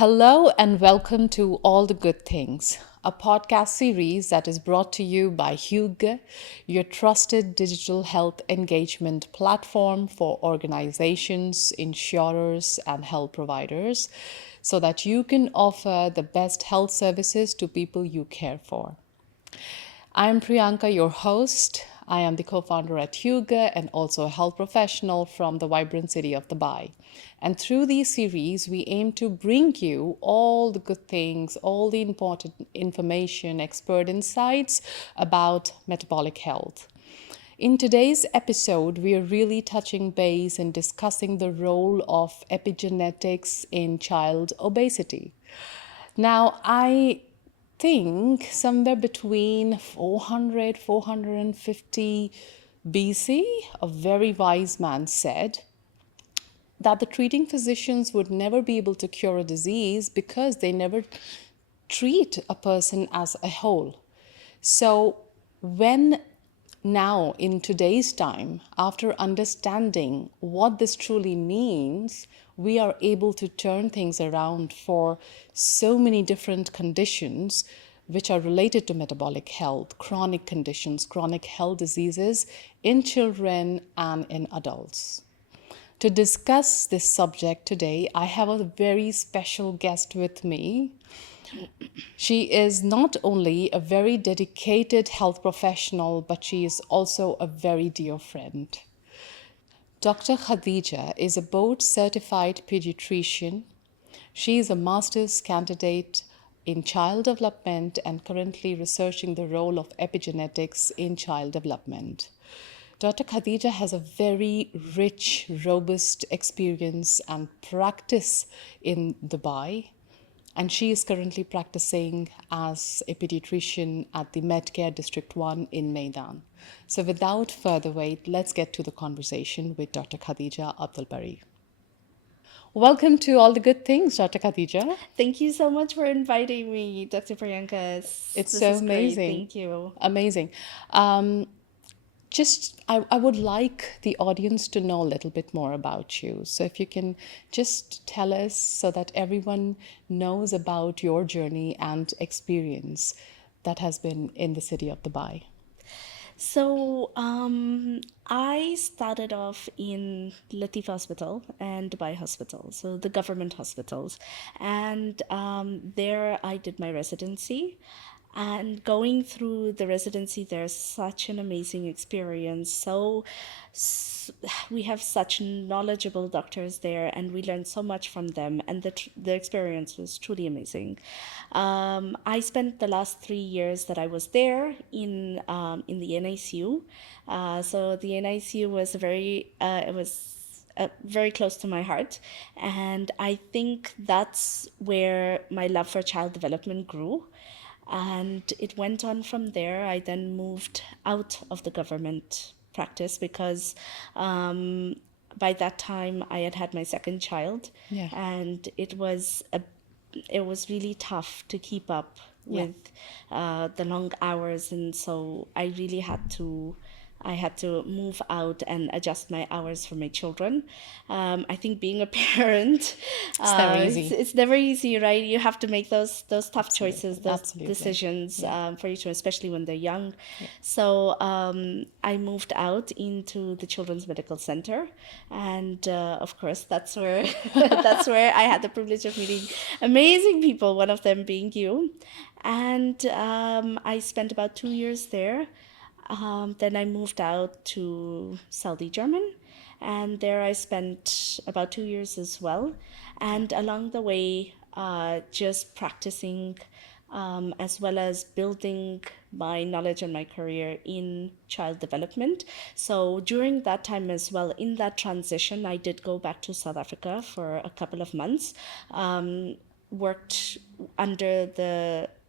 Hello and welcome to All the Good Things, a podcast series that is brought to you by Hugo, your trusted digital health engagement platform for organizations, insurers, and health providers, so that you can offer the best health services to people you care for. I'm Priyanka, your host. I am the co founder at Hugo and also a health professional from the vibrant city of Dubai. And through these series, we aim to bring you all the good things, all the important information, expert insights about metabolic health. In today's episode, we are really touching base and discussing the role of epigenetics in child obesity. Now, I think somewhere between 450 BC, a very wise man said that the treating physicians would never be able to cure a disease because they never treat a person as a whole. So, when now in today's time, after understanding what this truly means, we are able to turn things around for so many different conditions which are related to metabolic health, chronic conditions, chronic health diseases in children and in adults. To discuss this subject today, I have a very special guest with me. She is not only a very dedicated health professional, but she is also a very dear friend. Dr. Khadija is a board certified pediatrician. She is a master's candidate in child development and currently researching the role of epigenetics in child development. Dr. Khadija has a very rich, robust experience and practice in Dubai, and she is currently practicing as a pediatrician at the Medcare District 1 in Maidan. So without further wait, let's get to the conversation with Dr. Khadija Abdulbari. Welcome to All the Good Things, Dr. Khadija. Thank you so much for inviting me, Dr. Priyanka. It's This so is great. amazing. Thank you. Amazing. I would like the audience to know a little bit more about you. So if you can just tell us so that everyone knows about your journey and experience that has been in the city of Dubai. I started off in Latif Hospital and Dubai Hospital, so the government hospitals. And there I did my residency. And going through the residency, there's such an amazing experience. We have such knowledgeable doctors there, and we learned so much from them. And the experience was truly amazing. I spent the last 3 years that I was there in the NICU. So the NICU was very close to my heart, and I think that's where my love for child development grew. And it went on from there. I then moved out of the government practice because by that time I had had my second child, Yeah. and it was really tough to keep up Yeah. with the long hours, and so I had to move out and adjust my hours for my children. I think being a parent, It's never easy. it's never easy, right? You have to make those tough choices, those Absolutely. decisions Yeah. for your children, especially when they're young. So I moved out into the Children's Medical Center, and of course, that's where that's where I had the privilege of meeting amazing people. One of them being you, and I spent about 2 years there. Then I moved out to Saudi German, and there I spent about 2 years as well. And along the way, just practicing as well as building my knowledge and my career in child development. So during that time as well, in that transition, I did go back to South Africa for a couple of months, worked under the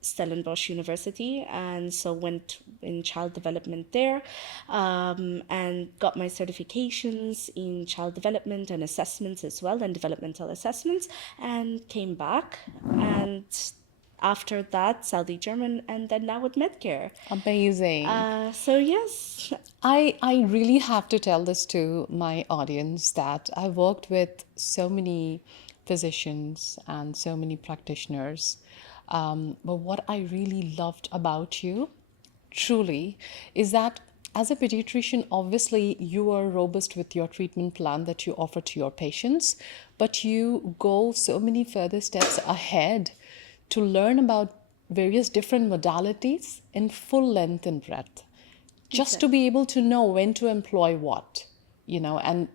Stellenbosch University, and so went in child development there, and got my certifications in child development and assessments as well, and developmental assessments, and came back. And after that, Saudi German, and then now with Medcare. Amazing. So yes, I really have to tell this to my audience that I've worked with so many physicians and so many practitioners. But what I really loved about you, truly, is that as a pediatrician, obviously you are robust with your treatment plan that you offer to your patients, but you go so many further steps ahead to learn about various different modalities in full length and breadth, just to Exactly. be able to know when to employ what, and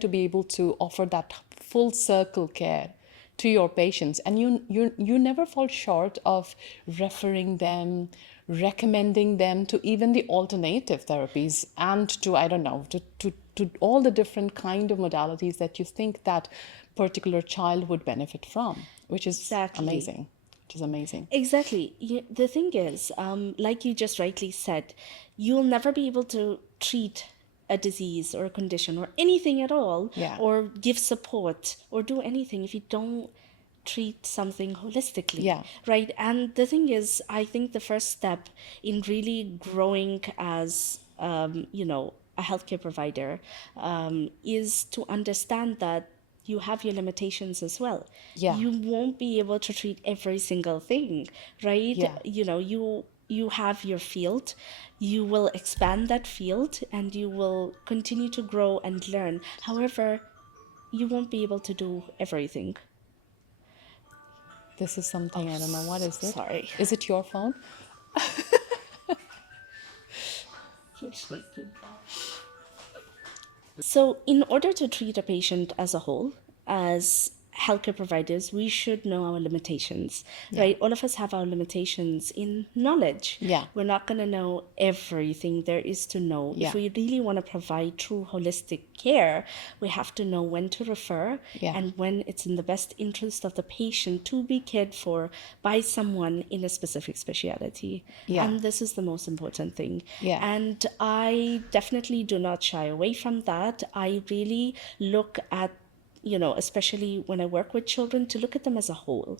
to be able to offer that full circle care to your patients. And you never fall short of referring them, recommending them to even the alternative therapies, and to, I don't know, to all the different kind of modalities that you think that particular child would benefit from, which is Exactly. amazing. Which is amazing. Exactly. The thing is, like you just rightly said, you'll never be able to treat a disease or a condition or anything at all, Yeah. or give support or do anything if you don't treat something holistically, Yeah. right? And the thing is, I think the first step in really growing as, a healthcare provider, is to understand that you have your limitations as well. Yeah. You won't be able to treat every single thing, right? Yeah. You have your field, you will expand that field, and you will continue to grow and learn. However, you won't be able to do everything. This is Oh, something, I don't know, what is it? sorry. Is it your phone? So, in order to treat a patient as a whole, as healthcare providers, we should know our limitations, Yeah. right? All of us have our limitations in knowledge. Yeah. We're not going to know everything there is to know. Yeah. If we really want to provide true holistic care, we have to know when to refer Yeah. and when it's in the best interest of the patient to be cared for by someone in a specific specialty. Yeah. And this is the most important thing. Yeah. And I definitely do not shy away from that. I really look at, especially when I work with children, to look at them as a whole,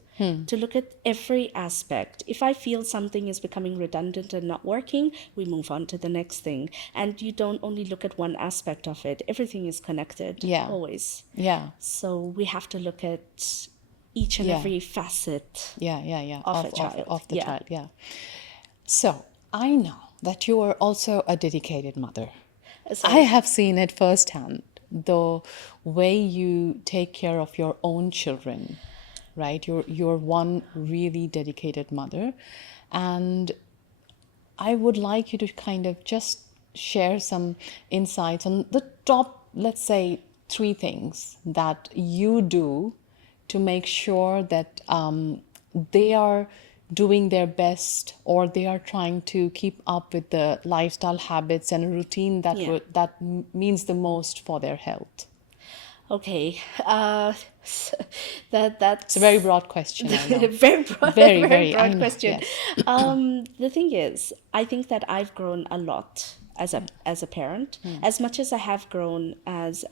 to look at every aspect. If I feel something is becoming redundant and not working, we move on to the next thing. And you don't only look at one aspect of it, everything is connected, Yeah. always. Yeah. So we have to look at each and Yeah. every facet Yeah. Yeah. Yeah. of a child. Of the Yeah. child. Yeah. So I know that you are also a dedicated mother. I Sorry. have seen it firsthand, the way you take care of your own children, right? You're one really dedicated mother. And I would like you to kind of just share some insights on the top, let's say, 3 things that you do to make sure that they are doing their best, or they are trying to keep up with the lifestyle habits and a routine that Yeah. means the most for their health. Okay. That's It's a very broad question, I know. very broad, Very, very very, I broad know. question. Yes. The thing is, I think that I've grown a lot as a parent, as much as I have grown as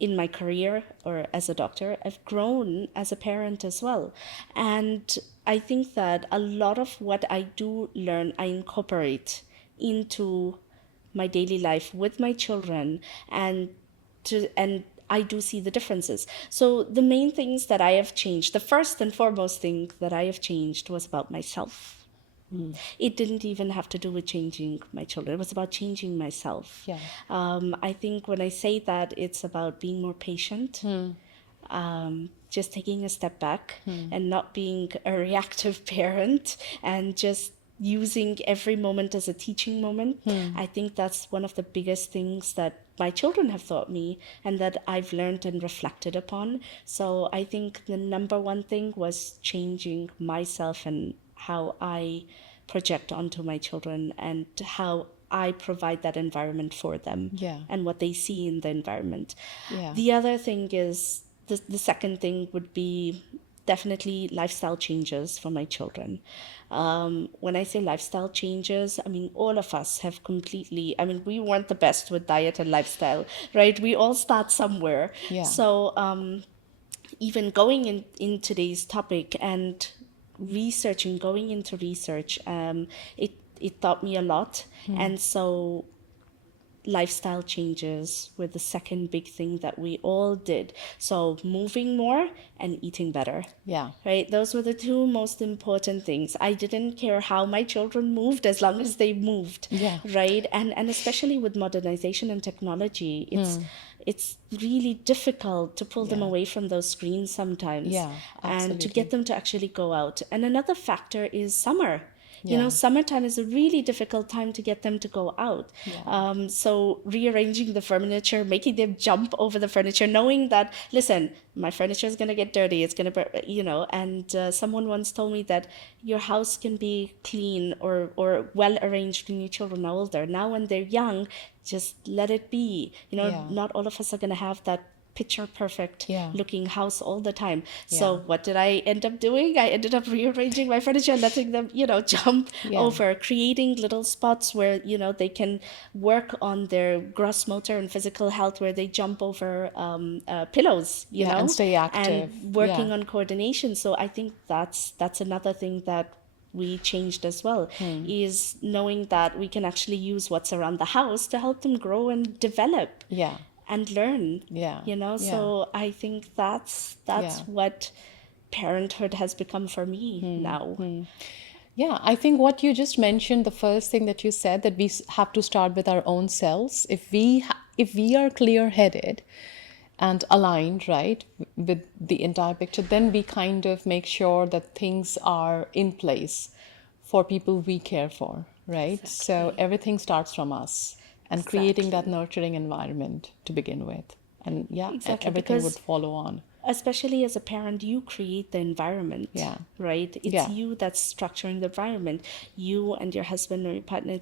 in my career or as a doctor. I've grown as a parent as well, and I think that a lot of what I do learn, I incorporate into my daily life with my children, and I do see the differences. So the main things that I have changed, the first and foremost thing that I have changed was about myself. It didn't even have to do with changing my children. It was about changing myself. Yeah. I think when I say that, it's about being more patient, just taking a step back and not being a reactive parent, and just using every moment as a teaching moment. I think that's one of the biggest things that my children have taught me and that I've learned and reflected upon. So I think the number one thing was changing myself and how I project onto my children and how I provide that environment for them. Yeah. And what they see in the environment. Yeah. The other thing is, the second thing would be definitely lifestyle changes for my children. When I say lifestyle changes, I mean, all of us have completely, I mean, we weren't the best with diet and lifestyle, right? We all start somewhere. Yeah. So even going in today's topic and going into research, it taught me a lot. And so lifestyle changes were the second big thing that we all did. So moving more and eating better. Yeah. Right? Those were the two most important things. I didn't care how my children moved as long as they moved. Yeah. Right? And especially with modernization and technology, it's really difficult to pull them Yeah. away from those screens sometimes Yeah, and to get absolutely. them to actually go out. And another factor is summer. Yeah. Summertime is a really difficult time to get them to go out. Yeah. So rearranging the furniture, making them jump over the furniture, knowing that, listen, my furniture is going to get dirty. It's going to, and someone once told me that your house can be clean or well arranged when your children are older. Now, when they're young, just let it be. Yeah. Not all of us are going to have that picture perfect Yeah. looking house all the time. Yeah. So what did I end up doing? I ended up rearranging my furniture, letting them, jump Yeah. over, creating little spots where, they can work on their gross motor and physical health, where they jump over pillows, Yeah, and stay active. and working Yeah. on coordination. So I think that's another thing that we changed as well, is knowing that we can actually use what's around the house to help them grow and develop Yeah. and learn. Yeah. Yeah. So I think that's Yeah. what parenthood has become for me now. Yeah, I think what you just mentioned, the first thing that you said, that we have to start with our own selves. If we are clear-headed and aligned, right, with the entire picture, then we kind of make sure that things are in place for people we care for, right? So Exactly. everything starts from us and creating that Exactly. nurturing environment to begin with. And yeah, Exactly, everything would because follow on. especially as a parent, you create the environment, Yeah. right? It's Yeah. you that's structuring the environment. You and your husband or your partner,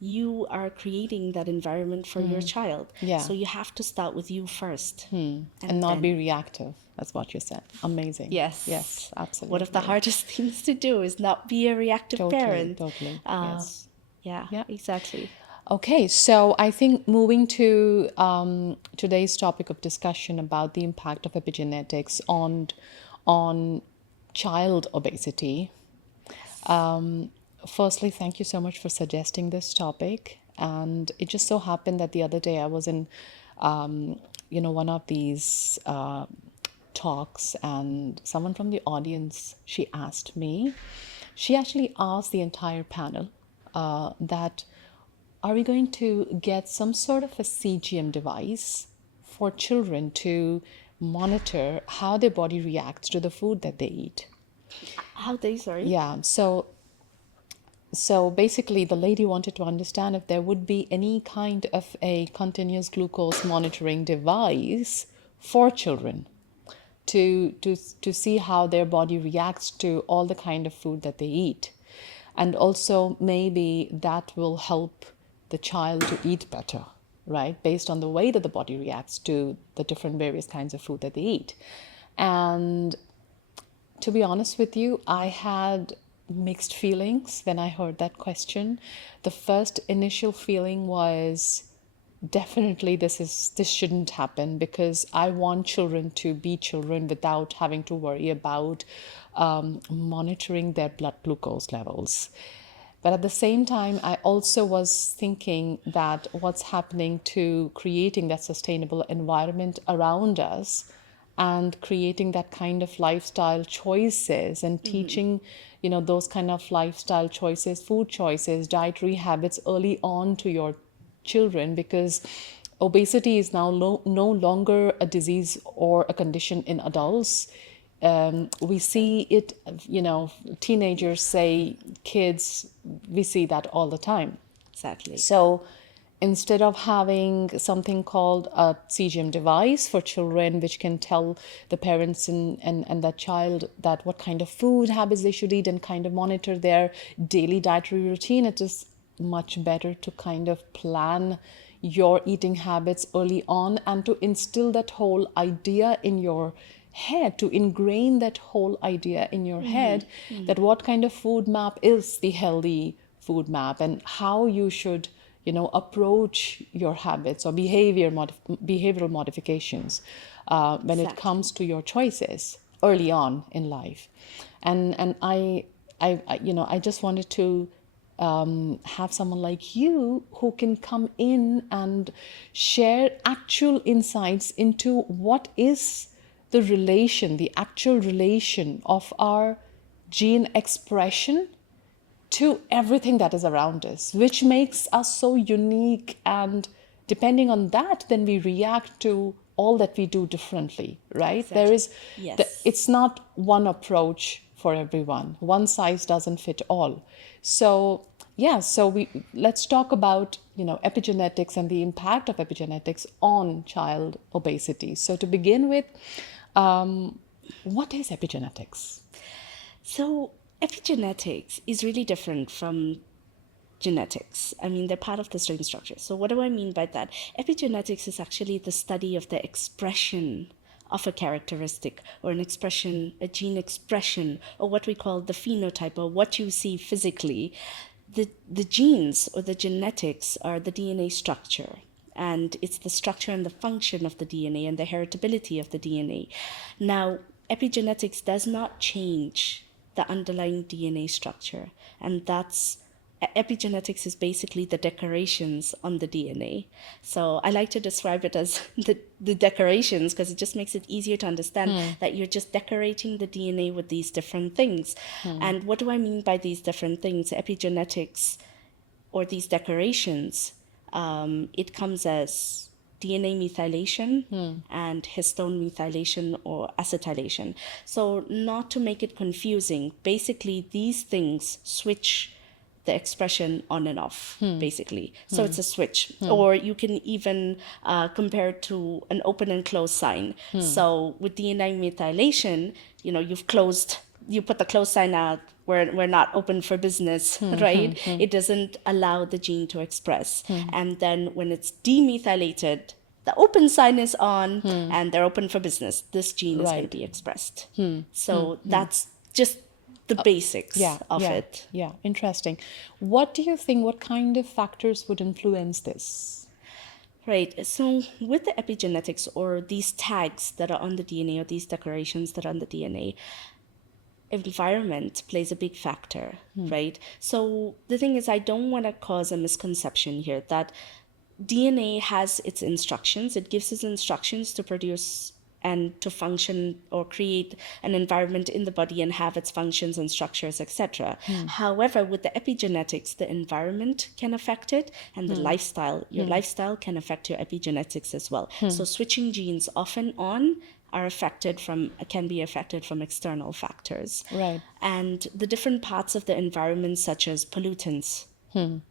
you are creating that environment for your child. Yeah. So you have to start with you first. And And not be then, reactive. That's what you said. Amazing. yes, Yes, one of the absolutely. hardest things to do is not be a reactive Totally, parent. totally. Uh, Yes. yeah, Yeah. exactly. Okay, so I think moving to today's topic of discussion about the impact of epigenetics on child obesity. Firstly, thank you so much for suggesting this topic. And it just so happened that the other day I was in, one of these talks, and someone from the audience, she actually asked the entire panel that are we going to get some sort of a CGM device for children to monitor how their body reacts to the food that they eat? How they, sorry? Yeah, so basically the lady wanted to understand if there would be any kind of a continuous glucose monitoring device for children to see how their body reacts to all the kind of food that they eat. And also maybe that will help the child to eat better, right? Based on the way that the body reacts to the different various kinds of food that they eat. And to be honest with you, I had mixed feelings when I heard that question. The first initial feeling was definitely this shouldn't happen, because I want children to be children without having to worry about monitoring their blood glucose levels. But at the same time, I also was thinking that what's happening to creating that sustainable environment around us and creating that kind of lifestyle choices and teaching, those kind of lifestyle choices, food choices, dietary habits early on to your children, because obesity is now no longer a disease or a condition in adults. We see it, teenagers, say kids, we see that all the time. Exactly. So instead of having something called a CGM device for children, which can tell the parents and that child that what kind of food habits they should eat and kind of monitor their daily dietary routine, it is much better to kind of plan your eating habits early on and to instill that whole idea in your head, to ingrain that whole idea in your head, that what kind of food map is the healthy food map and how you should approach your habits or behavioral modifications when it Exactly. comes to your choices early on in life. And I just wanted to have someone like you who can come in and share actual insights into what is the relation, the actual relation of our gene expression to everything that is around us, which makes us so unique. And depending on that, then we react to all that we do differently, right? There Exactly. is, Yes. it's not one approach for everyone. One size doesn't fit all. So yeah, so let's talk about epigenetics and the impact of epigenetics on child obesity. So to begin with, what is epigenetics? So epigenetics is really different from genetics. I mean, they're part of the same structure. So what do I mean by that? Epigenetics is actually the study of the expression of a characteristic or an expression, a gene expression, or what we call the phenotype, or what you see physically. The genes or the genetics are the DNA structure, and it's the structure and the function of the DNA and the heritability of the DNA. Now, epigenetics does not change the underlying DNA structure, and that's epigenetics is basically the decorations on the DNA. So I like to describe it as the decorations, because it just makes it easier to understand that you're just decorating the DNA with these different things. And what do I mean by these different things? Epigenetics, or these decorations, it comes as DNA methylation and histone methylation or acetylation. So, not to make it confusing, basically these things switch the expression on and off, basically. So it's a switch. Or you can even compare it to an open and close sign. So with DNA methylation, you put the close sign out, we're not open for business, right? It doesn't allow the gene to express. And then when it's demethylated, the open sign is on and they're open for business. This gene is going to Right. be expressed. So that's just the basics Yeah, of yeah, it. yeah. Interesting. What do you think? What kind of factors would influence this? Right. So with the epigenetics, or these tags that are on the DNA, or these decorations that are on the DNA, environment plays a big factor, right? So the thing is, I don't want to cause a misconception here that DNA has its instructions. It gives us instructions to produce and to function or create an environment in the body and have its functions and structures, etc. However, with the epigenetics, the environment can affect it, and the lifestyle, your lifestyle can affect your epigenetics as well. So switching genes off and on can be affected from external factors. Right. And the different parts of the environment, such as pollutants,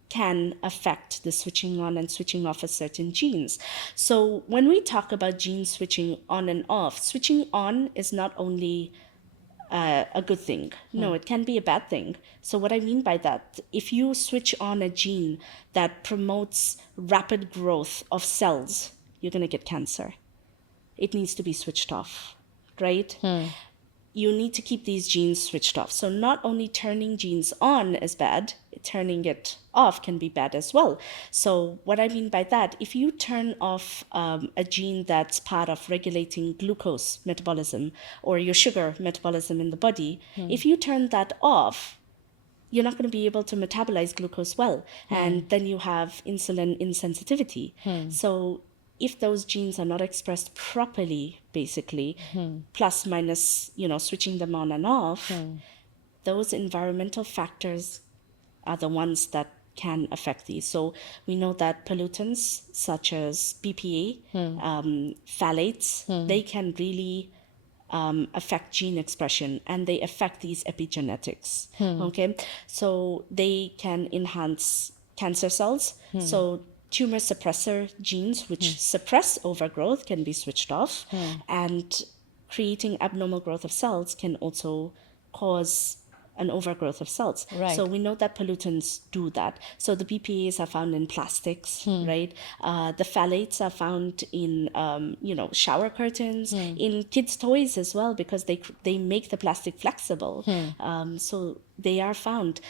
can affect the switching on and switching off of certain genes. So when we talk about gene switching on and off, switching on is not only a good thing. No, it can be a bad thing. So what I mean by that, if you switch on a gene that promotes rapid growth of cells, you're going to get cancer. It needs to be switched off, right? You need to keep these genes switched off. So not only turning genes on is bad, turning it off can be bad as well. So what I mean by that, if you turn off a gene that's part of regulating glucose metabolism or your sugar metabolism in the body, if you turn that off, you're not going to be able to metabolize glucose well. And then you have insulin insensitivity. So if those genes are not expressed properly, basically, plus minus, switching them on and off, those environmental factors are the ones that can affect these. So we know that pollutants such as BPA, phthalates, they can really affect gene expression, and they affect these epigenetics. Okay, so they can enhance cancer cells. So tumor suppressor genes, which suppress overgrowth, can be switched off, and creating abnormal growth of cells can also cause an overgrowth of cells. Right. So we know that pollutants do that. So the BPAs are found in plastics, right? The phthalates are found in, shower curtains, in kids' toys as well, because they make the plastic flexible. So they are found.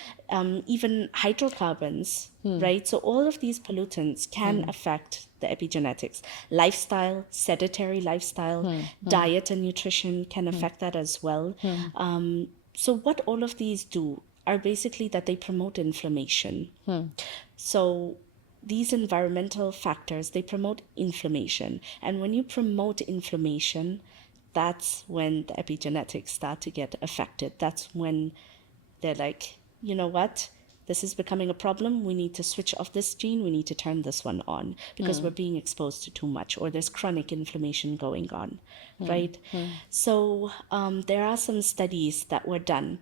Even hydrocarbons, right? So all of these pollutants can affect the epigenetics. Lifestyle, sedentary lifestyle, diet and nutrition can affect that as well. So what all of these do, are basically that they promote inflammation. So these environmental factors, they promote inflammation. And when you promote inflammation, that's when the epigenetics start to get affected. That's when they're like, you know what? This is becoming a problem. We need to switch off this gene. We need to turn this one on because we're being exposed to too much, or there's chronic inflammation going on, right? So there are some studies that were done.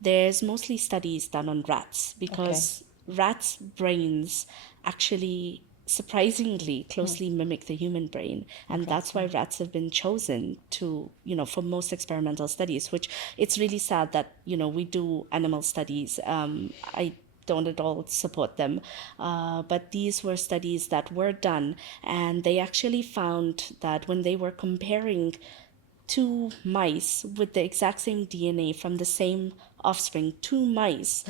There's mostly studies done on rats because rats' brains actually surprisingly closely mimic the human brain, and that's why rats have been chosen to, for most experimental studies, which it's really sad that we do animal studies. I don't at all support them, but these were studies that were done, and they actually found that when they were comparing two mice with the exact same DNA from the same offspring, two mice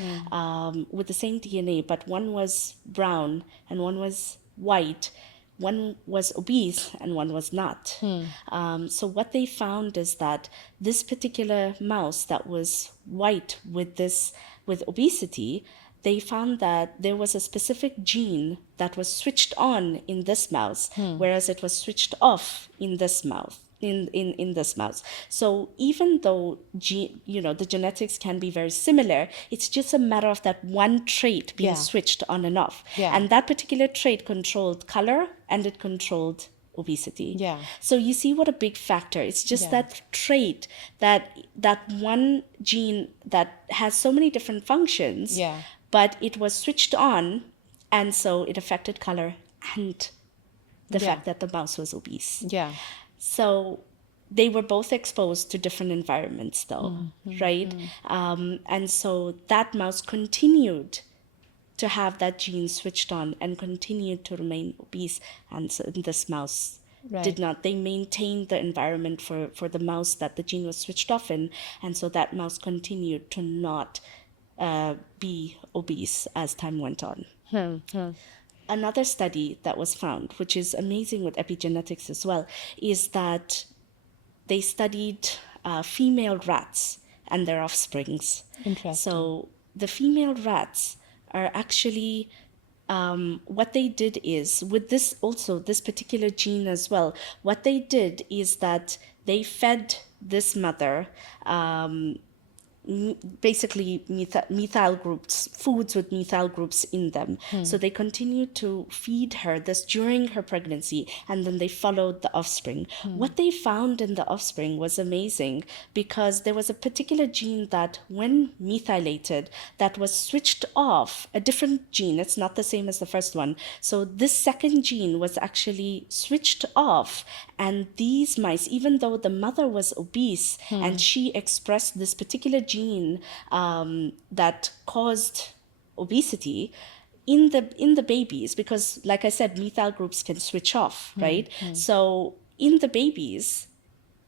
with the same DNA, but one was brown and one was white, one was obese and one was not. So what they found is that this particular mouse that was white with obesity, they found that there was a specific gene that was switched on in this mouse, whereas it was switched off in this mouse. In this mouse. So even though the genetics can be very similar, it's just a matter of that one trait being switched on and off. And that particular trait controlled color and it controlled obesity. So you see what a big factor. It's just that trait, that one gene that has so many different functions, but it was switched on, and so it affected color and the fact that the mouse was obese. So they were both exposed to different environments, though, right? And so that mouse continued to have that gene switched on and continued to remain obese. And so this mouse did not. They maintained the environment for the mouse that the gene was switched off in. And so that mouse continued to not be obese as time went on. Another study that was found, which is amazing with epigenetics as well, is that they studied female rats and their offsprings. Interesting. So the female rats are actually, what they did is, with this particular gene as well, what they did is that they fed this mother basically methyl groups, foods with methyl groups in them. So they continued to feed her this during her pregnancy, and then they followed the offspring. What they found in the offspring was amazing, because there was a particular gene that when methylated, that was switched off, a different gene. It's not the same as the first one. So this second gene was actually switched off, and these mice, even though the mother was obese and she expressed this particular gene that caused obesity in the babies, because like I said, methyl groups can switch off, right? So in the babies,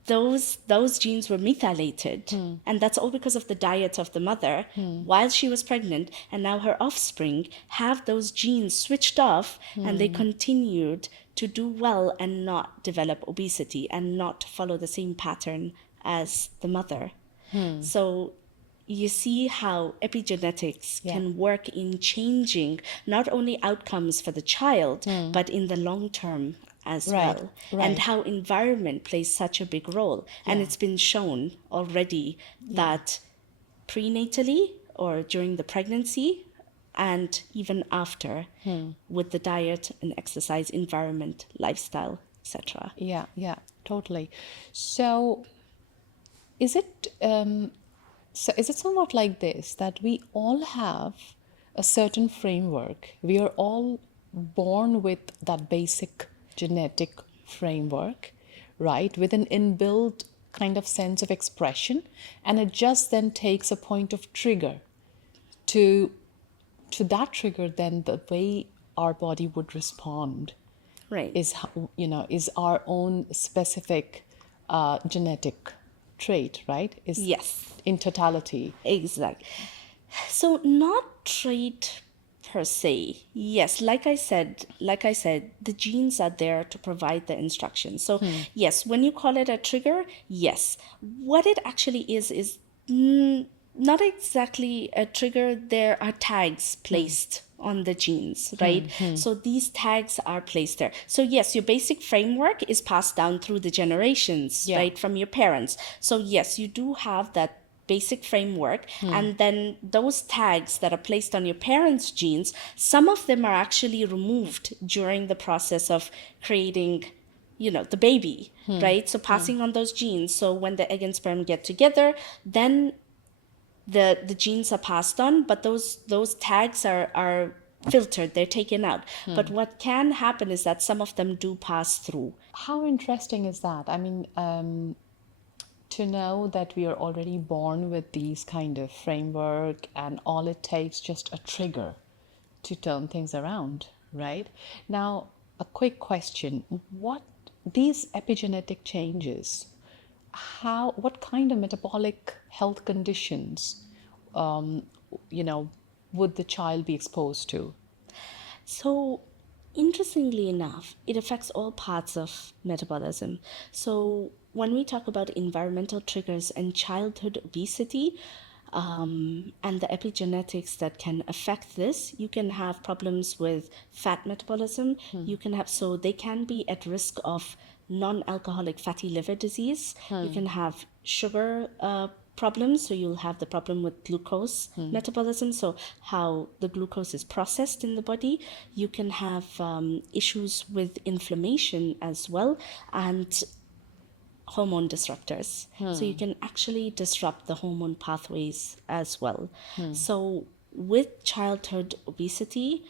those genes were methylated, and that's all because of the diet of the mother while she was pregnant, and now her offspring have those genes switched off, and they continued to do well and not develop obesity and not follow the same pattern as the mother. So you see how epigenetics can work in changing not only outcomes for the child, but in the long term as well. And how environment plays such a big role. And it's been shown already that prenatally or during the pregnancy and even after, with the diet and exercise, environment, lifestyle, etc. Yeah, totally. So is it somewhat like this, that we all have a certain framework? We are all born with that basic genetic framework, right, with an inbuilt kind of sense of expression, and it just then takes a point of trigger to that trigger. Then the way our body would respond is our own specific genetic trait, right? Yes. In totality. Exactly. So not trait per se. Yes, like I said, the genes are there to provide the instructions. So yes, when you call it a trigger, yes. What it actually is not exactly a trigger. There are tags placed on the genes, right? So these tags are placed there. So yes, your basic framework is passed down through the generations, Yeah. right, from your parents. So yes, you do have that basic framework, and then those tags that are placed on your parents' genes, some of them are actually removed during the process of creating, the baby, right? So passing on those genes. So when the egg and sperm get together, then the genes are passed on, but those tags are filtered, they're taken out. But what can happen is that some of them do pass through. How interesting is that? I mean, to know that we are already born with these kind of framework and all it takes just a trigger to turn things around, right? Now, a quick question. What these epigenetic changes, what kind of metabolic health conditions, um, you know, would the child be exposed to? So, interestingly enough, it affects all parts of metabolism. So, when we talk about environmental triggers and childhood obesity, and the epigenetics that can affect this, you can have problems with fat metabolism. You can have, so they can be at risk of non-alcoholic fatty liver disease. You can have sugar problems, so you'll have the problem with glucose metabolism, so how the glucose is processed in the body. You can have issues with inflammation as well, and hormone disruptors. So you can actually disrupt the hormone pathways as well. So with childhood obesity,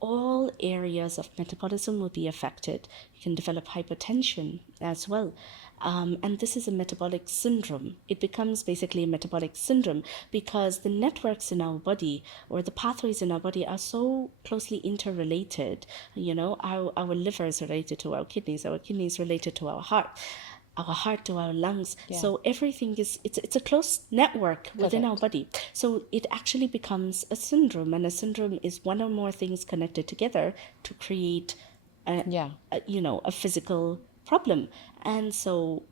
all areas of metabolism will be affected. You can develop hypertension as well. And this is a metabolic syndrome. It becomes basically a metabolic syndrome because the networks in our body, or the pathways in our body, are so closely interrelated. Our liver is related to our kidneys related to our heart to our lungs. Yeah. So everything it's a close network within our Correct. body. So it actually becomes a syndrome, and a syndrome is one or more things connected together to create Yeah. a physical problem. And so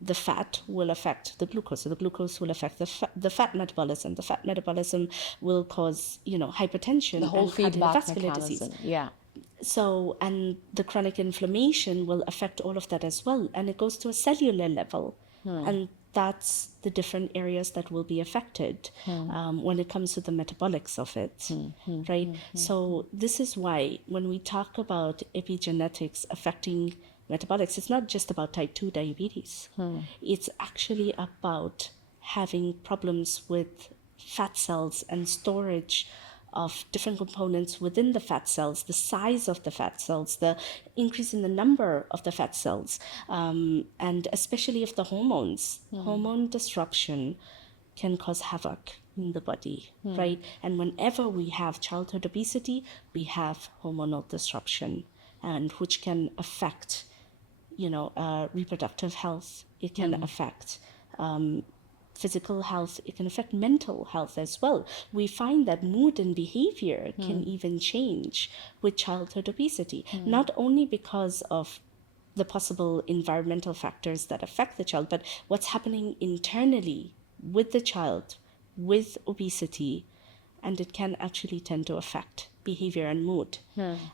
the fat will affect the glucose. So the glucose will affect the fat metabolism. The fat metabolism will cause, hypertension The whole and feedback cardiovascular disease. mechanism. Yeah. So, and the chronic inflammation will affect all of that as well. And it goes to a cellular level. And that's the different areas that will be affected when it comes to the metabolics of it, right? So, this is why when we talk about epigenetics affecting metabolics, it's not just about type 2 diabetes. It's actually about having problems with fat cells and storage of different components within the fat cells, the size of the fat cells, the increase in the number of the fat cells, and especially of the hormones. Hormone disruption can cause havoc in the body, right? And whenever we have childhood obesity, we have hormonal disruption, and which can affect, reproductive health. It can affect physical health. It can affect mental health as well. We find that mood and behavior can even change with childhood obesity, not only because of the possible environmental factors that affect the child, but what's happening internally with the child with obesity, and it can actually tend to affect behavior and mood.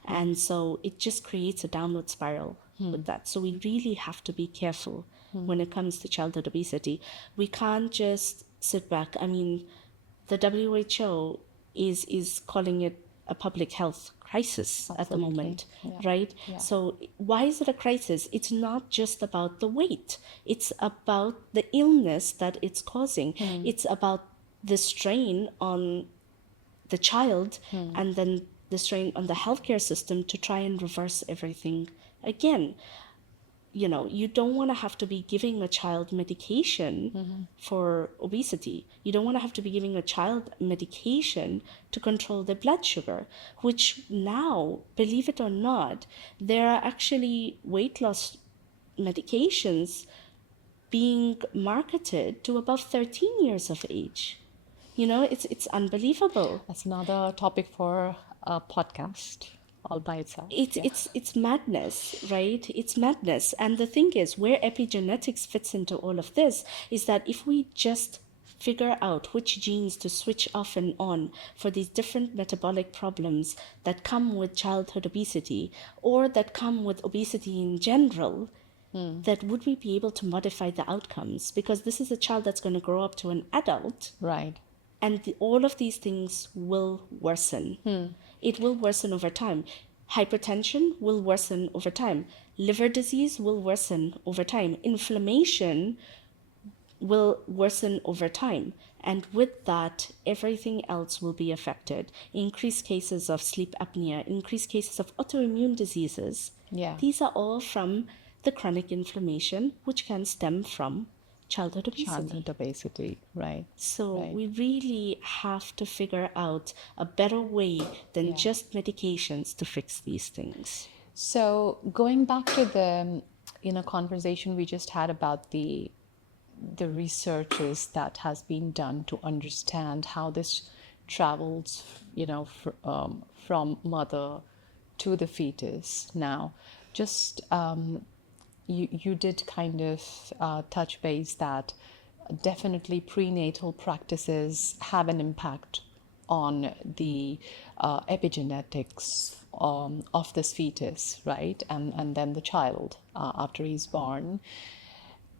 And so it just creates a downward spiral with that. So we really have to be careful when it comes to childhood obesity. We can't just sit back. I mean, the WHO is calling it a public health crisis at the Absolutely. moment, Yeah. right? Yeah. So why is it a crisis? It's not just about the weight. It's about the illness that it's causing. It's about the strain on the child and then the strain on the healthcare system to try and reverse everything again. You don't want to have to be giving a child medication for obesity. You don't want to have to be giving a child medication to control their blood sugar, which now, believe it or not, there are actually weight loss medications being marketed to above 13 years of age. It's unbelievable. That's another topic for a podcast all by itself. It's Yeah. it's madness, right? It's madness. And the thing is, where epigenetics fits into all of this is that if we just figure out which genes to switch off and on for these different metabolic problems that come with childhood obesity or that come with obesity in general, that would we be able to modify the outcomes? Because this is a child that's going to grow up to an adult, Right. and all of these things will worsen. It will worsen over time. Hypertension will worsen over time. Liver disease will worsen over time. Inflammation will worsen over time. And with that, everything else will be affected. Increased cases of sleep apnea, increased cases of autoimmune diseases. Yeah. These are all from the chronic inflammation, which can stem from childhood obesity. Childhood obesity. Right. So Right. we really have to figure out a better way than Yeah. just medications to fix these things. So going back to the conversation we just had about the researches that has been done to understand how this travels, from mother to the fetus. Now, just you did kind of touch base that definitely prenatal practices have an impact on the epigenetics of this fetus, right? And then the child after he's born.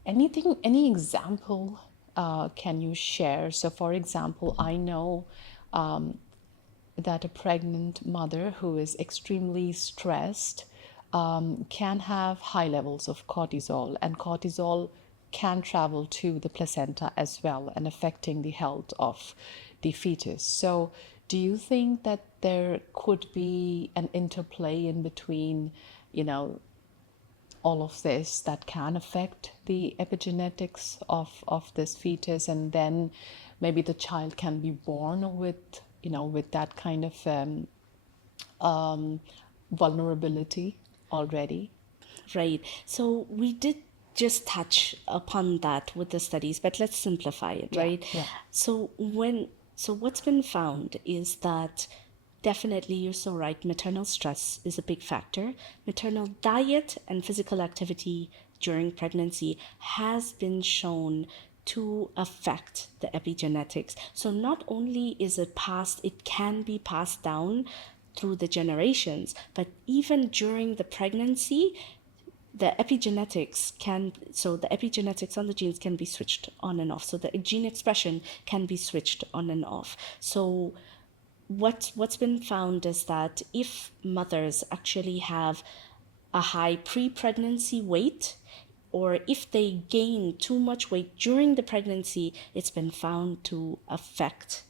Any example can you share? So, for example, I know that a pregnant mother who is extremely stressed can have high levels of cortisol, and cortisol can travel to the placenta as well and affecting the health of the fetus. So, do you think that there could be an interplay in between, all of this that can affect the epigenetics of this fetus, and then maybe the child can be born with that kind of vulnerability already? Right. So we did just touch upon that with the studies, but let's simplify it, right? Yeah. So what's been found is that definitely you're so right, maternal stress is a big factor. Maternal diet and physical activity during pregnancy has been shown to affect the epigenetics. So not only is it passed, it can be passed down through the generations, but even during the pregnancy, the epigenetics on the genes can be switched on and off. So the gene expression can be switched on and off. So what's been found is that if mothers actually have a high pre-pregnancy weight, or if they gain too much weight during the pregnancy, it's been found to affect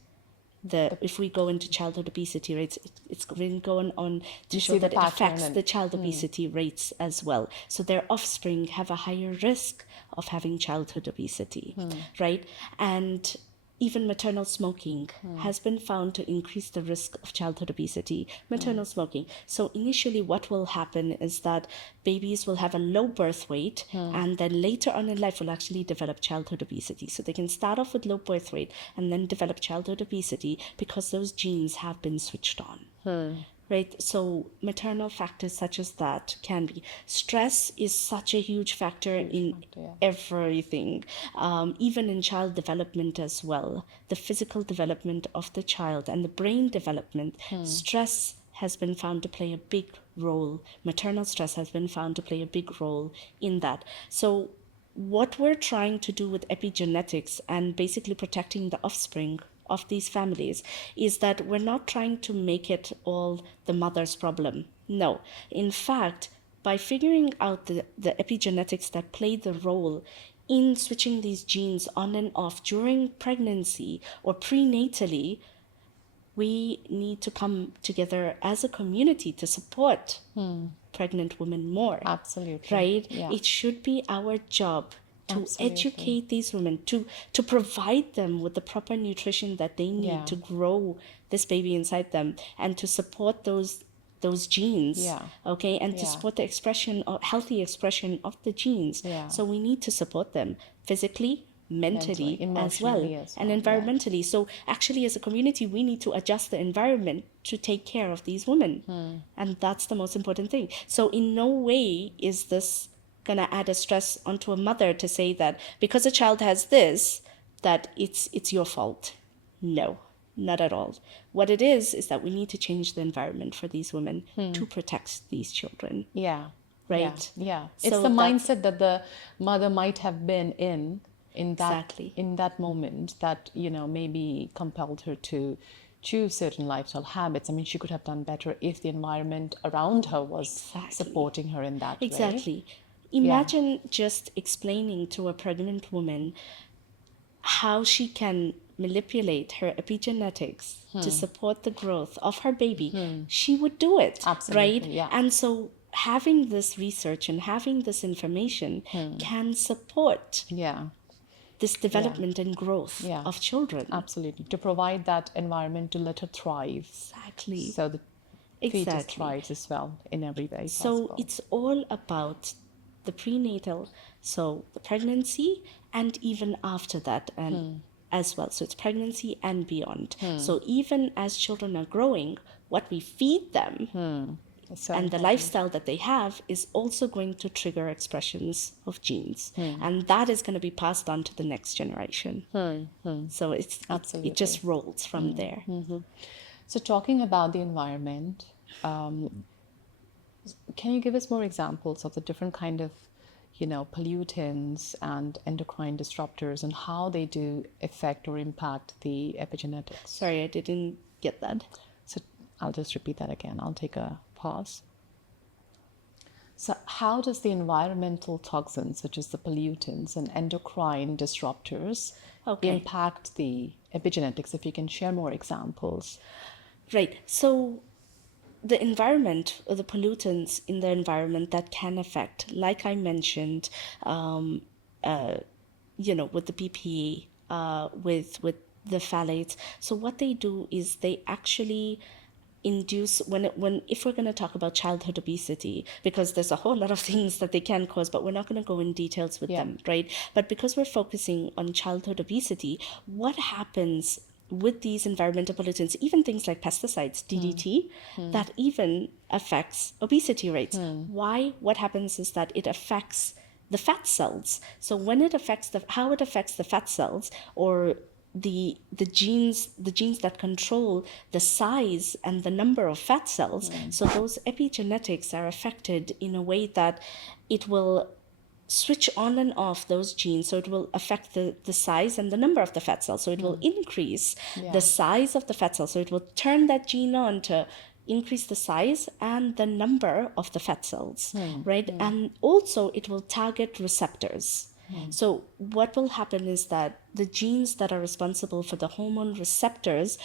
if we go into childhood obesity rates, it's been going on to show that it affects the child obesity rates as well. So their offspring have a higher risk of having childhood obesity, right? And even maternal smoking has been found to increase the risk of childhood obesity. Maternal smoking. So initially what will happen is that babies will have a low birth weight and then later on in life will actually develop childhood obesity. So they can start off with low birth weight and then develop childhood obesity because those genes have been switched on. Right? So maternal factors such as that can be. Stress is such a huge factor in everything, even in child development as well. The physical development of the child and the brain development. Stress has been found to play a big role. Maternal stress has been found to play a big role in that. So what we're trying to do with epigenetics and basically protecting the offspring of these families is that we're not trying to make it all the mother's problem. No. In fact, by figuring out the epigenetics that play the role in switching these genes on and off during pregnancy or prenatally, we need to come together as a community to support pregnant women more. Absolutely. Right? Yeah. It should be our job to Absolutely. educate these women, to provide them with the proper nutrition that they need to grow this baby inside them and to support those genes, okay, and to support the expression or healthy expression of the genes. So we need to support them physically, mentally as well, and environmentally. So actually as a community we need to adjust the environment to take care of these women, and that's the most important thing. So in no way is this gonna add a stress onto a mother to say that because a child has this, that it's your fault. No, not at all. What it is that we need to change the environment for these women to protect these children, Yeah. Yeah. right? Yeah. It's So the that's mindset that the mother might have been exactly. in that moment that, maybe compelled her to choose certain lifestyle habits. I mean, she could have done better if the environment around her was Exactly. supporting her in that way. Exactly. Yeah. Imagine just explaining to a pregnant woman how she can manipulate her epigenetics to support the growth of her baby. She would do it, right? Absolutely. Yeah. And so having this research and having this information can support Yeah. this Yeah. development and growth Yeah. of children. Absolutely. To provide that environment to let her thrive. Exactly. So the fetus Exactly. thrives as well in every way So possible. it's all about the prenatal, so the pregnancy, and even after that, and as well. So it's pregnancy and beyond. So even as children are growing, what we feed them It's so and the important. lifestyle that they have is also going to trigger expressions of genes, and that is going to be passed on to the next generation. So it Absolutely. just rolls from there. So talking about the environment, can you give us more examples of the different kind of, pollutants and endocrine disruptors and how they do affect or impact the epigenetics? Sorry, I didn't get that. So I'll just repeat that again. I'll take a pause. So how does the environmental toxins, such as the pollutants and endocrine disruptors, Okay. impact the epigenetics? If you can share more examples. Right. So the environment or the pollutants in the environment that can affect, like I mentioned, with the BPA, with the phthalates. So what they do is they actually induce when if we're going to talk about childhood obesity, because there's a whole lot of things that they can cause, but we're not going to go in details with Yeah. them, right? But because we're focusing on childhood obesity, what happens with these environmental pollutants, even things like pesticides, DDT, that even affects obesity rates. Why? What happens is that it affects the fat cells. So when it affects how it affects the fat cells, or the genes that control the size and the number of fat cells, so those epigenetics are affected in a way that it will switch on and off those genes. So it will affect the size and the number of the fat cells. So it will increase the size of the fat cells. So it will turn that gene on to increase the size and the number of the fat cells, right? And also it will target receptors. So what will happen is that the genes that are responsible for the hormone receptors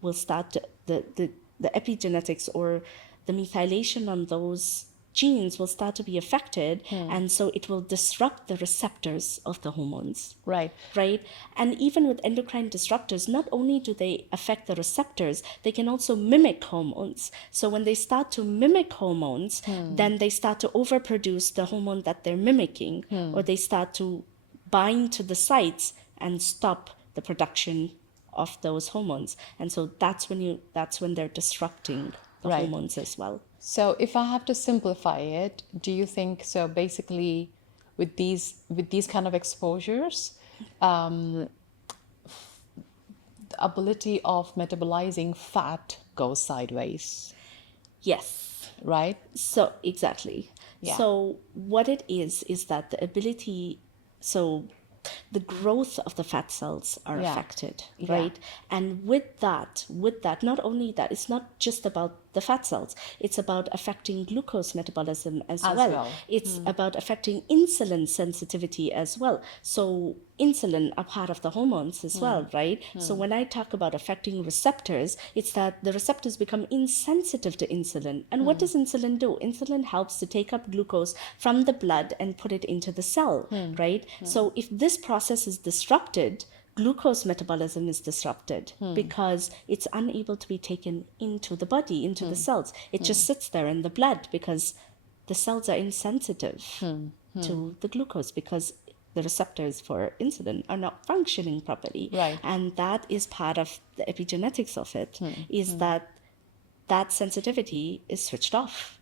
will start the epigenetics, or the methylation on those genes will start to be affected, and so it will disrupt the receptors of the hormones. Right. Right? And even with endocrine disruptors, not only do they affect the receptors, they can also mimic hormones. So when they start to mimic hormones, then they start to overproduce the hormone that they're mimicking, or they start to bind to the sites and stop the production of those hormones. And so that's when they're disrupting the Right. hormones as well. So if I have to simplify it, do you think so basically with these kind of exposures, the ability of metabolizing fat goes sideways, Yes. right? So exactly. Yeah. So what it is that the ability, so the growth of the fat cells are Yeah. affected, Yeah. right? And with that, not only that, it's not just about the fat cells, it's about affecting glucose metabolism as well. It's about affecting insulin sensitivity as well. So insulin are part of the hormones as well, right? So when I talk about affecting receptors, it's that the receptors become insensitive to insulin. And what does insulin do? Insulin helps to take up glucose from the blood and put it into the cell, right? So if this process is disrupted, glucose metabolism is disrupted because it's unable to be taken into the body, into the cells. It just sits there in the blood because the cells are insensitive to the glucose, because the receptors for insulin are not functioning properly. Right. And that is part of the epigenetics of it, is that sensitivity is switched off.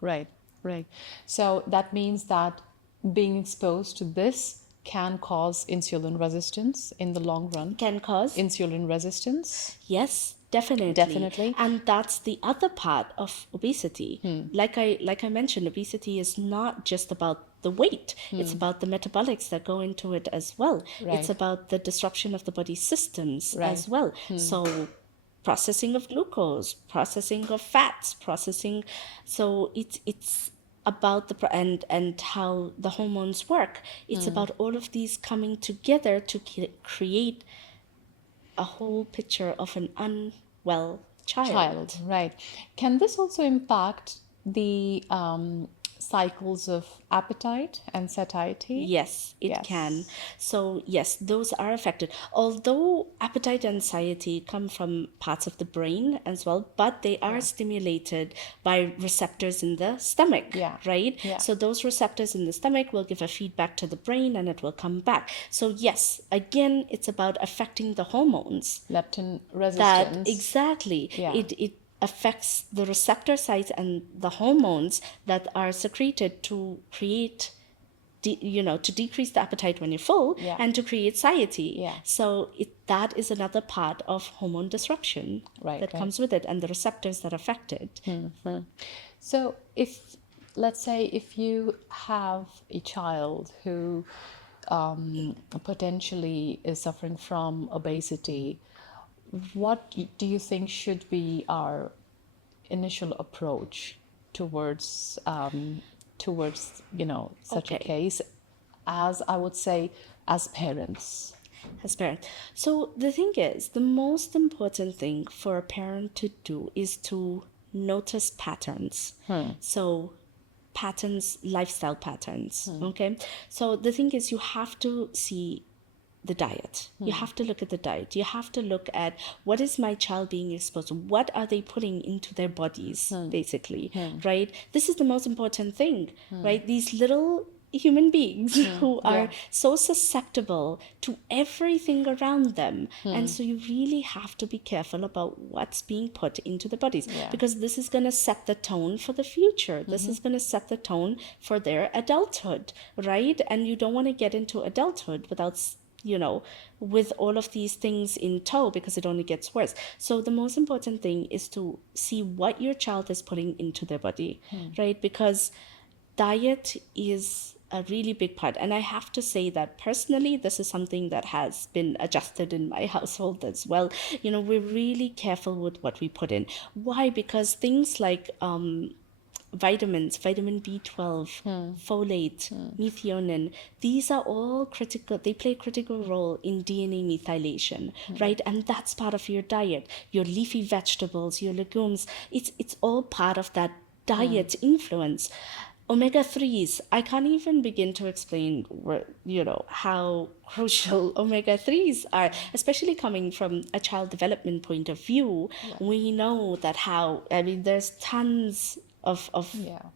Right. Right. So that means that being exposed to this can cause insulin resistance in the long run. Can cause. Insulin resistance. Yes, definitely. Definitely. And that's the other part of obesity. Like I mentioned, obesity is not just about the weight. It's about the metabolics that go into it as well. Right. It's about the disruption of the body's systems Right. as well. So processing of glucose, processing of fats, processing. So it's about and how the hormones work. It's about all of these coming together to create a whole picture of an unwell child. Right. Can this also impact the cycles of appetite and satiety? Yes, it Yes. can. So, yes, those are affected. Although appetite and satiety come from parts of the brain as well, but they are stimulated by receptors in the stomach, Yeah. right? Yeah. So, those receptors in the stomach will give a feedback to the brain and it will come back. So, yes, again, it's about affecting the hormones. Leptin That resistance. exactly. Yeah. It affects the receptor sites and the hormones that are secreted to create to decrease the appetite when you're full Yeah. and to create satiety. Yeah. So that is another part of hormone disruption Right, that right. comes with it, and the receptors that affect it. So if, let's say, if you have a child who potentially is suffering from obesity, what do you think should be our initial approach towards such a Okay. case, as I would say, as parents? As parents. So the thing is, the most important thing for a parent to do is to notice patterns. So patterns, lifestyle patterns. Okay. So the thing is, you have to see the diet. You have to look at the diet. You have to look at what is my child being exposed to? What are they putting into their bodies, basically, right? This is the most important thing, right? These little human beings who are so susceptible to everything around them. And so you really have to be careful about what's being put into the bodies, because this is going to set the tone for the future. This is going to set the tone for their adulthood, right? And you don't want to get into adulthood without with all of these things in tow, because it only gets worse. So the most important thing is to see what your child is putting into their body, right? Because diet is a really big part. And I have to say that personally, this is something that has been adjusted in my household as well. We're really careful with what we put in. Why? Because things like vitamins, vitamin B12, folate, methionine, these are all critical. They play a critical role in DNA methylation, right? And that's part of your diet. Your leafy vegetables, your legumes, it's all part of that diet influence. Omega-3s, I can't even begin to explain how crucial omega-3s are, especially coming from a child development point of view. We know that there's tons of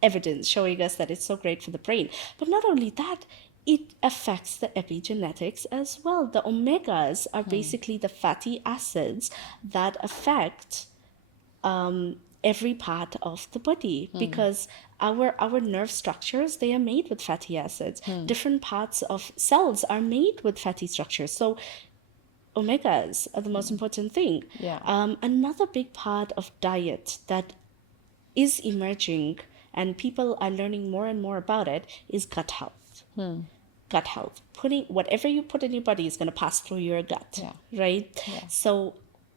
evidence showing us that it's so great for the brain. But not only that, it affects the epigenetics as well. The omegas are basically the fatty acids that affect every part of the body, because our nerve structures, they are made with fatty acids. Different parts of cells are made with fatty structures. So omegas are the most important thing. Another big part of diet that is emerging, and people are learning more and more about it, is gut health. Gut health. Whatever you put in your body is going to pass through your gut, right? So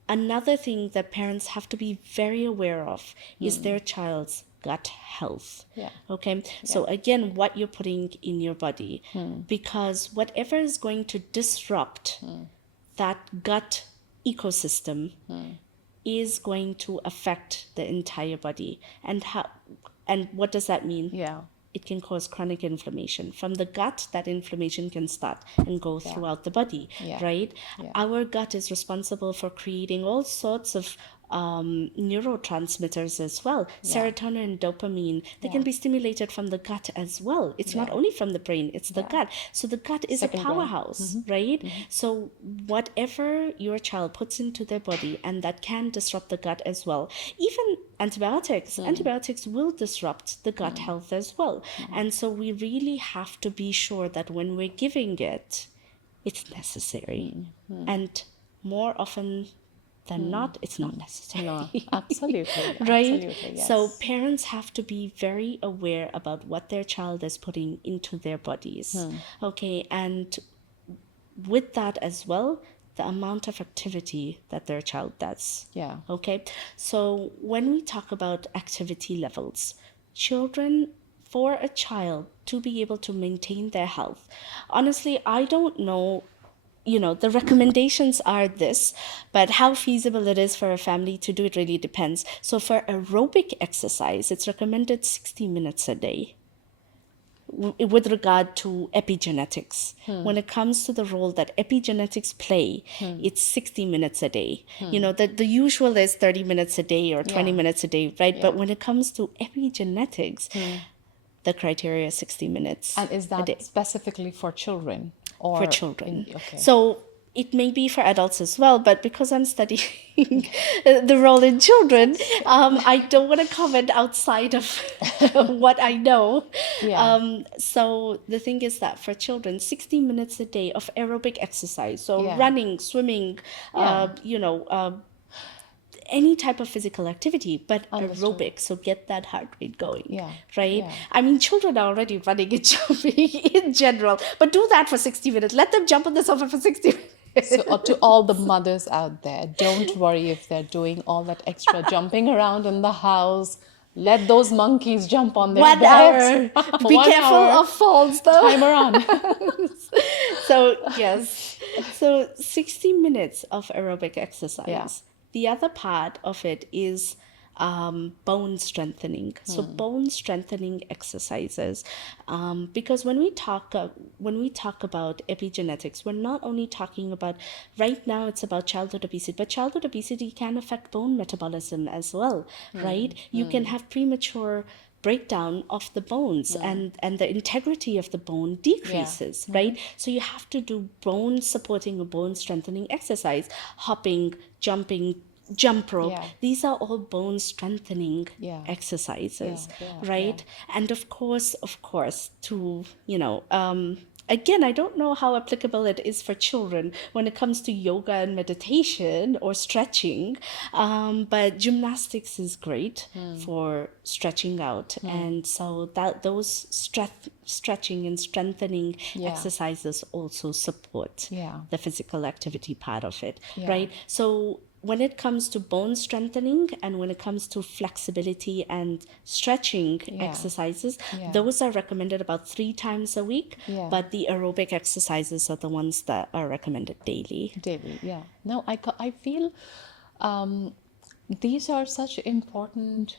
another thing that parents have to be very aware of is their child's gut health. Okay. So again, what you're putting in your body, because whatever is going to disrupt that gut ecosystem is going to affect the entire body. And what does that mean? It can cause chronic inflammation. From the gut, that inflammation can start and go throughout the body, right? Our gut is responsible for creating all sorts of neurotransmitters as well. Serotonin and dopamine, they can be stimulated from the gut as well. It's not only from the brain, it's the gut. So the gut is Second a brain. powerhouse, right? So whatever your child puts into their body, and that can disrupt the gut as well. Even antibiotics. Antibiotics will disrupt the gut health as well. And so we really have to be sure that when we're giving it, it's necessary. And more often than not, it's not necessary. No, absolutely, Right? absolutely, So yes. parents have to be very aware about what their child is putting into their bodies. Okay, and with that as well, the amount of activity that their child does. Yeah. Okay, so when we talk about activity levels, children, for a child to be able to maintain their health, honestly, I don't know. The recommendations are this, but how feasible it is for a family to do it really depends. So for aerobic exercise, it's recommended 60 minutes a day with regard to epigenetics. When it comes to the role that epigenetics play, it's 60 minutes a day. The usual is 30 minutes a day or 20 Yeah. minutes a day, right? Yeah. But when it comes to epigenetics, the criteria is 60 minutes And is a day that specifically for children for or children. okay. So it may be for adults as well, but because I'm studying the role in children, I don't want to comment outside of what I know. Yeah. So the thing is that for children, 60 minutes a day of aerobic exercise, so Yeah. running, swimming, Yeah. any type of physical activity, but Understood. aerobic, so get that heart rate going, Yeah, right? yeah. I mean, children are already running and jumping in general, but do that for 60 minutes. Let them jump on the sofa for 60 minutes. So to all the mothers out there, don't worry if they're doing all that extra jumping around in the house. Let those monkeys jump on their 1 beds hour. for Be 1 careful hour. of falls, though. Timer on. So, yes. So, 60 minutes of aerobic exercise. Yeah. The other part of it is bone strengthening. So, bone strengthening exercises. Because when we talk about epigenetics, we're not only talking about, right now it's about childhood obesity, but childhood obesity can affect bone metabolism as well, right? You can have premature breakdown of the bones, and the integrity of the bone decreases, right? So you have to do bone supporting or bone strengthening exercise, hopping, jumping, jump rope. Yeah. These are all bone strengthening Yeah. exercises, Yeah, right? And of course, to again, I don't know how applicable it is for children when it comes to yoga and meditation or stretching, but gymnastics is great for stretching out. And so that those stretching and strengthening Yeah. exercises also support Yeah. the physical activity part of it, Yeah. right? So when it comes to bone strengthening and when it comes to flexibility and stretching exercises, those are recommended about 3 times a week. Yeah. But the aerobic exercises are the ones that are recommended daily. Daily, yeah. No, I feel these are such important,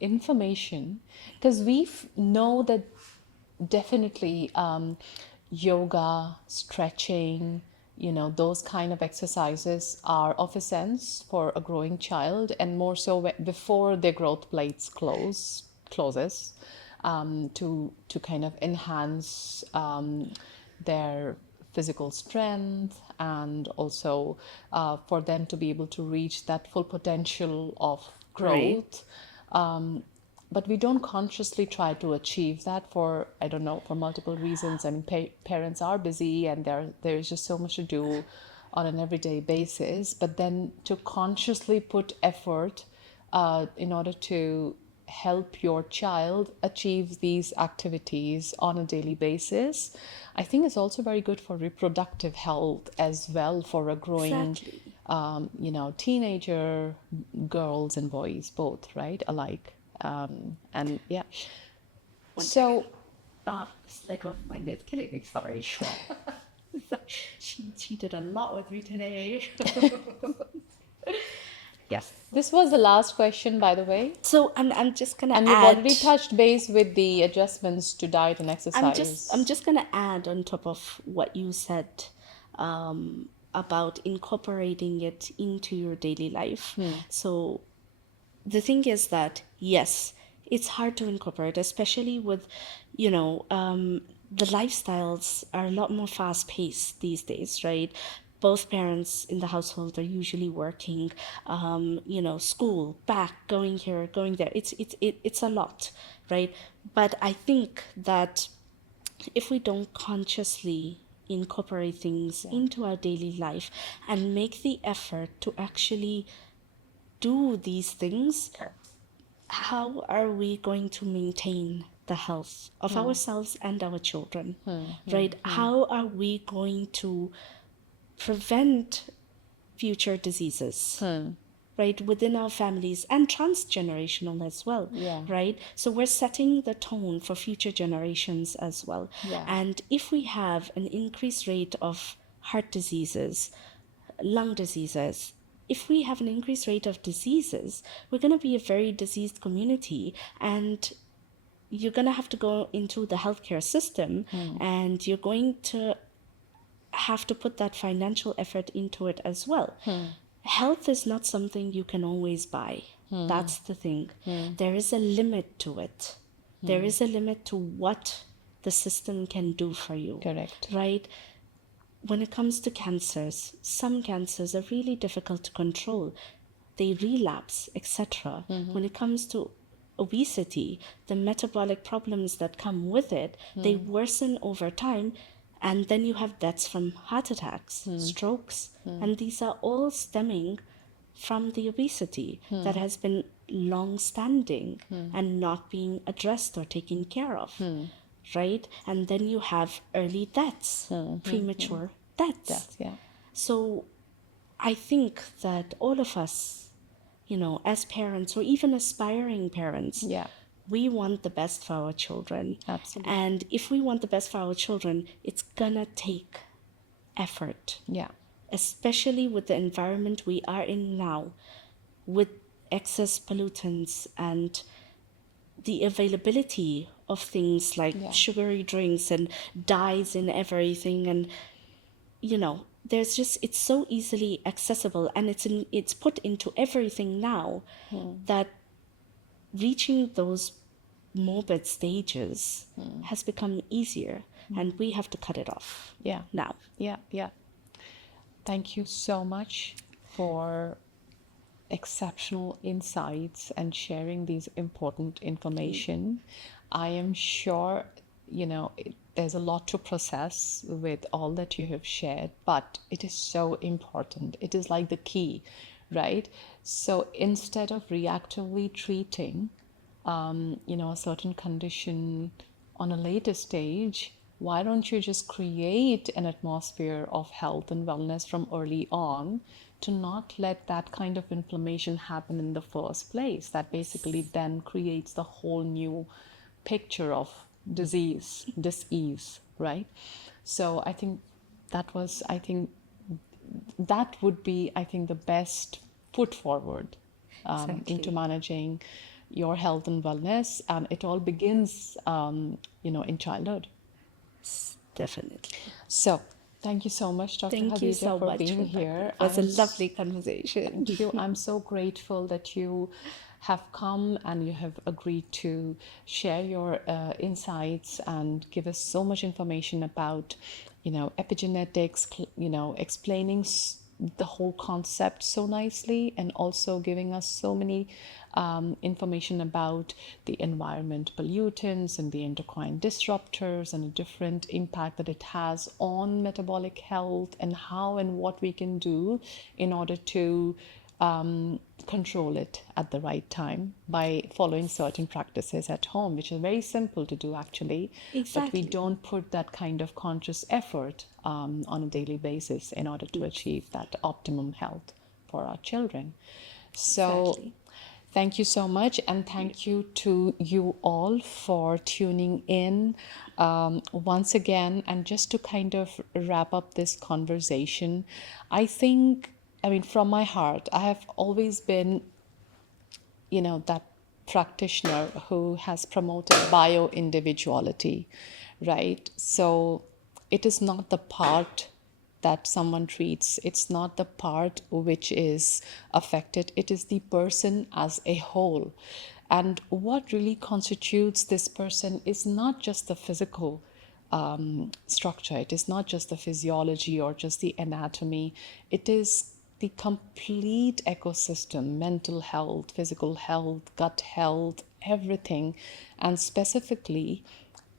information because we know that definitely yoga, stretching, those kind of exercises are of essence for a growing child, and more so before their growth plates closes, to kind of enhance their physical strength, and also for them to be able to reach that full potential of growth. But we don't consciously try to achieve that for, I don't know, for multiple reasons. I mean, parents are busy and there is just so much to do on an everyday basis. But then to consciously put effort in order to help your child achieve these activities on a daily basis, I think is also very good for reproductive health as well, for a growing teenager, girls and boys both, right, alike. And yeah. So It's like a minded kidding. Sorry. She did a lot with me today. Yes. this was the last question, by the way. So I'm just gonna And we've add. already touched base with the adjustments to diet and exercise. I'm just gonna add on top of what you said about incorporating it into your daily life. So the thing is that yes, it's hard to incorporate, especially with the lifestyles are a lot more fast paced these days, right? both parents in the household are usually working, school, back, going here, going there. It's a lot, right? But I think that if we don't consciously incorporate things Yeah. into our daily life and make the effort to actually do these things, how are we going to maintain the health of ourselves and our children, right? How are we going to prevent future diseases, right, within our families and transgenerational as well, Yeah. right? So we're setting the tone for future generations as well. Yeah. And if we have an increased rate of heart diseases, lung diseases, if we have an increased rate of diseases, we're going to be a very diseased community, and you're going to have to go into the healthcare system, and you're going to have to put that financial effort into it as well. Health is not something you can always buy. That's the thing. There is a limit to it. There is a limit to what the system can do for you. Correct. Right? When it comes to cancers, some cancers are really difficult to control. They relapse, etc. When it comes to obesity, the metabolic problems that come with it, they worsen over time, and then you have deaths from heart attacks, strokes, and these are all stemming from the obesity that has been long standing and not being addressed or taken care of, right? And then you have early deaths, premature deaths. That's, yeah. So I think that all of us, as parents or even aspiring parents, Yeah. we want the best for our children. Absolutely. And if we want the best for our children, it's gonna take effort, Yeah. especially with the environment we are in now, with excess pollutants and the availability of things like sugary drinks and dyes in everything, and there's just, it's so easily accessible, and it's put into everything now, that reaching those morbid stages has become easier, and we have to cut it off. Yeah. Now. Yeah. Yeah. Thank you so much for exceptional insights and sharing these important information. I am sure, there's a lot to process with all that you have shared, but it is so important. It is like the key, right? So instead of reactively treating, a certain condition on a later stage, why don't you just create an atmosphere of health and wellness from early on to not let that kind of inflammation happen in the first place? That basically then creates the whole new picture of disease, right? So that would be, the best foot forward Exactly. into managing your health and wellness, and it all begins, in childhood. Definitely. So, thank you so much, Dr. Thank you Khadija, so for much, being Rebecca. here. It was a lovely conversation. Thank you. I'm so grateful that you have come and you have agreed to share your insights and give us so much information about, epigenetics, explaining the whole concept so nicely, and also giving us so many information about the environment pollutants and the endocrine disruptors and the different impact that it has on metabolic health, and how and what we can do in order to control it at the right time by following certain practices at home, which is very simple to do actually. Exactly. But we don't put that kind of conscious effort on a daily basis in order to achieve that optimum health for our children. So Exactly. thank you so much, and thank you to you all for tuning in once again. And just to kind of wrap up this conversation, from my heart, I have always been, that practitioner who has promoted bio-individuality, right? So it is not the part that someone treats, it's not the part which is affected, it is the person as a whole. And what really constitutes this person is not just the physical structure. It is not just the physiology or just the anatomy. It is the complete ecosystem: mental health, physical health, gut health, everything. And specifically,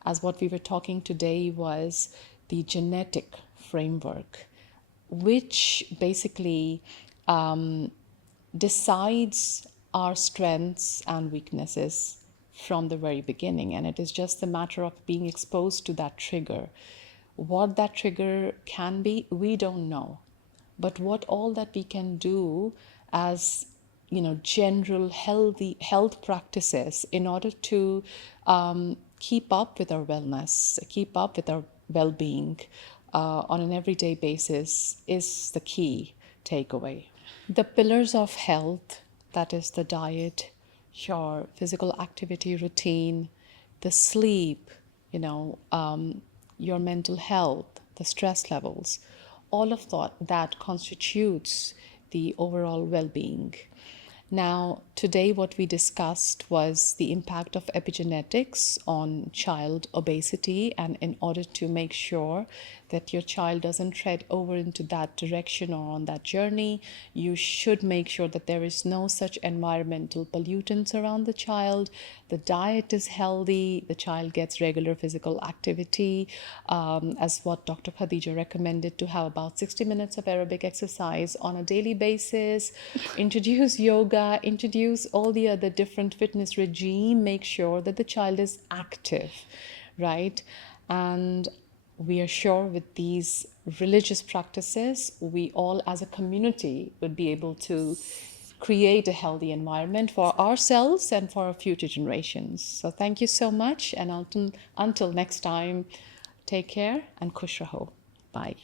as what we were talking today was the genetic framework, which basically decides our strengths and weaknesses from the very beginning. And it is just a matter of being exposed to that trigger. What that trigger can be, we don't know. But what all that we can do as general healthy health practices in order to keep up with our wellness, keep up with our well-being on an everyday basis is the key takeaway. The pillars of health, that is the diet, your physical activity routine, the sleep, your mental health, the stress levels, all of that constitutes the overall well-being. Now, today what we discussed was the impact of epigenetics on child obesity, and in order to make sure that your child doesn't tread over into that direction or on that journey, you should make sure that there is no such environmental pollutants around the child. The diet is healthy, the child gets regular physical activity, as what Dr. Khadija recommended, to have about 60 minutes of aerobic exercise on a daily basis, introduce yoga, introduce all the other different fitness regime, make sure that the child is active, right? And we are sure with these religious practices, we all as a community would be able to create a healthy environment for ourselves and for our future generations. So thank you so much, and until next time, take care and kush raho. Bye.